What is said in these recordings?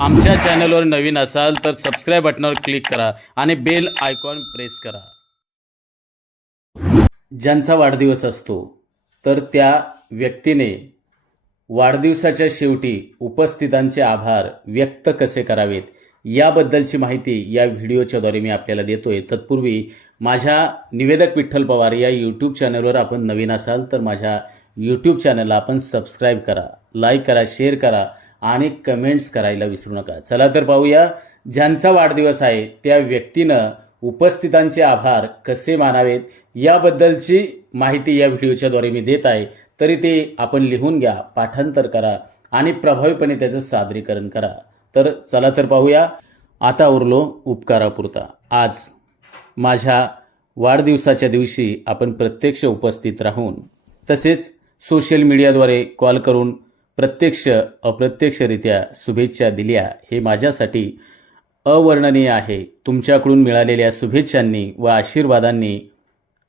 आमच्या चॅनलवर नवीन असाल तर सबस्क्राईब बटनावर क्लिक करा आणि बेल आयकॉन प्रेस करा। ज्यांचा वाढदिवस असतो तर त्या व्यक्तीने वाढदिवसाच्या शेवटी उपस्थितांचे आभार व्यक्त कसे करावेत याबद्दलची माहिती या व्हिडिओच्याद्वारे मी आपल्याला देतोय। तत्पूर्वी माझ्या निवेदक विठ्ठल पवार या यूट्यूब चॅनलवर आपण नवीन असाल तर माझ्या यूट्यूब चॅनलला आपण सबस्क्राईब करा, लाईक करा, शेअर करा आणि कमेंट्स करायला विसरू नका। चला तर पाहूया ज्यांचा वाढदिवस आहे त्या व्यक्तीनं उपस्थितांचे आभार कसे मानावेत याबद्दलची माहिती या व्हिडिओच्याद्वारे मी देत आहे। तरी ते आपण लिहून घ्या, पाठांतर करा आणि प्रभावीपणे त्याचं सादरीकरण करा। तर चला तर पाहूया। आता उरलो उपकारापुरता। आज माझ्या वाढदिवसाच्या दिवशी आपण प्रत्यक्ष उपस्थित राहून तसेच सोशल मीडियाद्वारे कॉल करून प्रत्यक्ष अप्रत्यक्षरित्या शुभेच्छा दिल्या हे माझ्यासाठी अवर्णनीय आहे। तुमच्याकडून मिळालेल्या शुभेच्छांनी व आशीर्वादांनी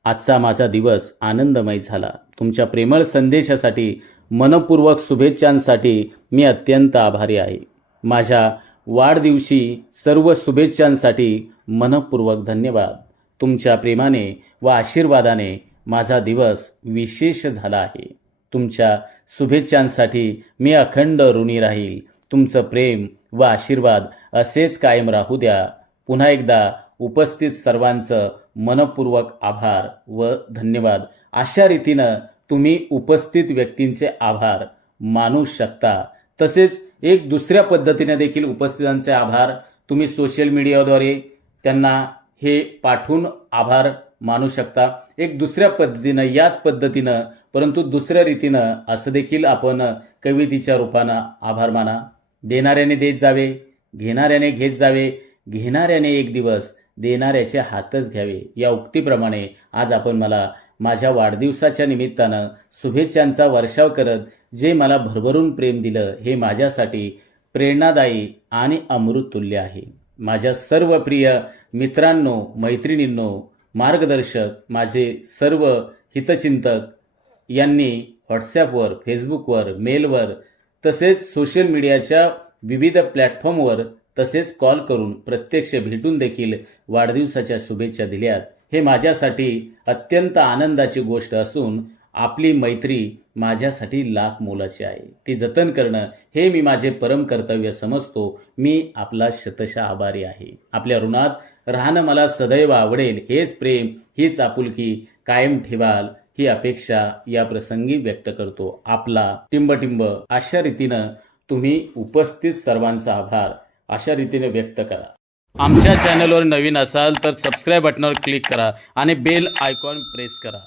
आजचा माझा दिवस आनंदमय झाला। तुमच्या प्रेमळ संदेशासाठी, मनपूर्वक शुभेच्छांसाठी मी अत्यंत आभारी आहे। माझ्या वाढदिवशी सर्व शुभेच्छांसाठी मनपूर्वक धन्यवाद। तुमच्या प्रेमाने व आशीर्वादाने माझा दिवस विशेष झाला आहे। तुमच्या शुभेच्छांसाठी मी अखंड ऋणी राहील। तुमचं प्रेम व आशीर्वाद असेच कायम राहू द्या। पुन्हा एकदा उपस्थित सर्वांचं मनपूर्वक आभार व धन्यवाद। अशा रीतीनं तुम्ही उपस्थित व्यक्तींचे आभार मानू शकता। तसेच एक दुसऱ्या पद्धतीने देखील उपस्थितांचे आभार तुम्ही सोशल मीडियाद्वारे त्यांना हे पाठवून आभार मानू शकता। एक दुसऱ्या पद्धतीनं, याच पद्धतीनं परंतु दुसऱ्या रीतीनं असं देखील आपण कवितेच्या रूपानं आभार माना। देणाऱ्याने देत जावे, घेणाऱ्याने घेत जावे, घेणाऱ्याने एक दिवस देणाऱ्याचे हातच घ्यावे या उक्तीप्रमाणे आज आपण मला माझ्या वाढदिवसाच्या निमित्तानं शुभेच्छांचा वर्षाव करत जे मला भरभरून प्रेम दिलं हे माझ्यासाठी प्रेरणादायी आणि अमृततुल्य आहे। माझ्या सर्व प्रिय मित्रांनो, मैत्रिणींनो, मार्गदर्शक, माझे सर्व हितचिंतक यांनी व्हॉट्सॲपवर, फेसबुकवर, मेलवर तसेच सोशल मीडियाच्या विविध प्लॅटफॉर्मवर तसेच कॉल करून प्रत्यक्ष भेटून देखील वाढदिवसाच्या शुभेच्छा दिल्यात। हे माझ्यासाठी अत्यंत आनंदाची गोष्ट असून आपली मैत्री माझ्यासाठी लाख मोलाची आहे। ती जतन करणं हे मी माझे परम कर्तव्य समजतो। मी आपला शतशः आभारी आहे। आपल्या ऋणात राहणं मला सदैव आवडेल। हेच प्रेम, हीच आपुलकी कायम ठेवाल ही अपेक्षा या प्रसंगी व्यक्त करतो। आपला टिंबटिंब अशा रीतीनं तुम्ही उपस्थित सर्वांचा आभार अशा रीतीने व्यक्त करा। आमच्या चॅनलवर नवीन असाल तर सबस्क्राईब बटनावर क्लिक करा आणि बेल आयकॉन प्रेस करा।